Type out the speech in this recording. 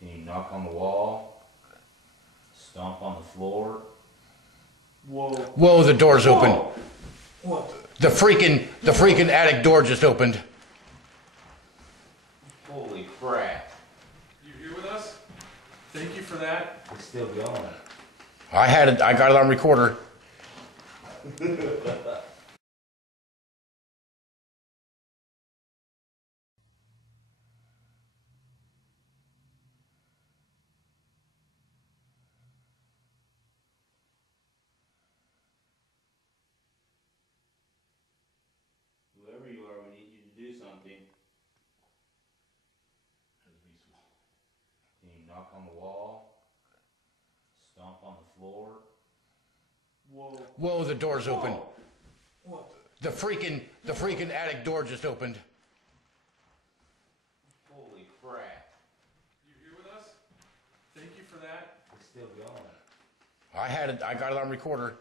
Then you knock on the wall, stomp on the floor. Whoa. Whoa, the door's open. What? The freaking attic door just opened. Holy crap. You here with us? Thank you for that. It's still going. I got it on recorder. Whoever you are, we need you to do something. Then you knock on the wall, stomp on the floor. Whoa. Whoa, the door's open. What? The freaking attic door just opened. Holy crap. You here with us? Thank you for that. It's still going. I got it on recorder.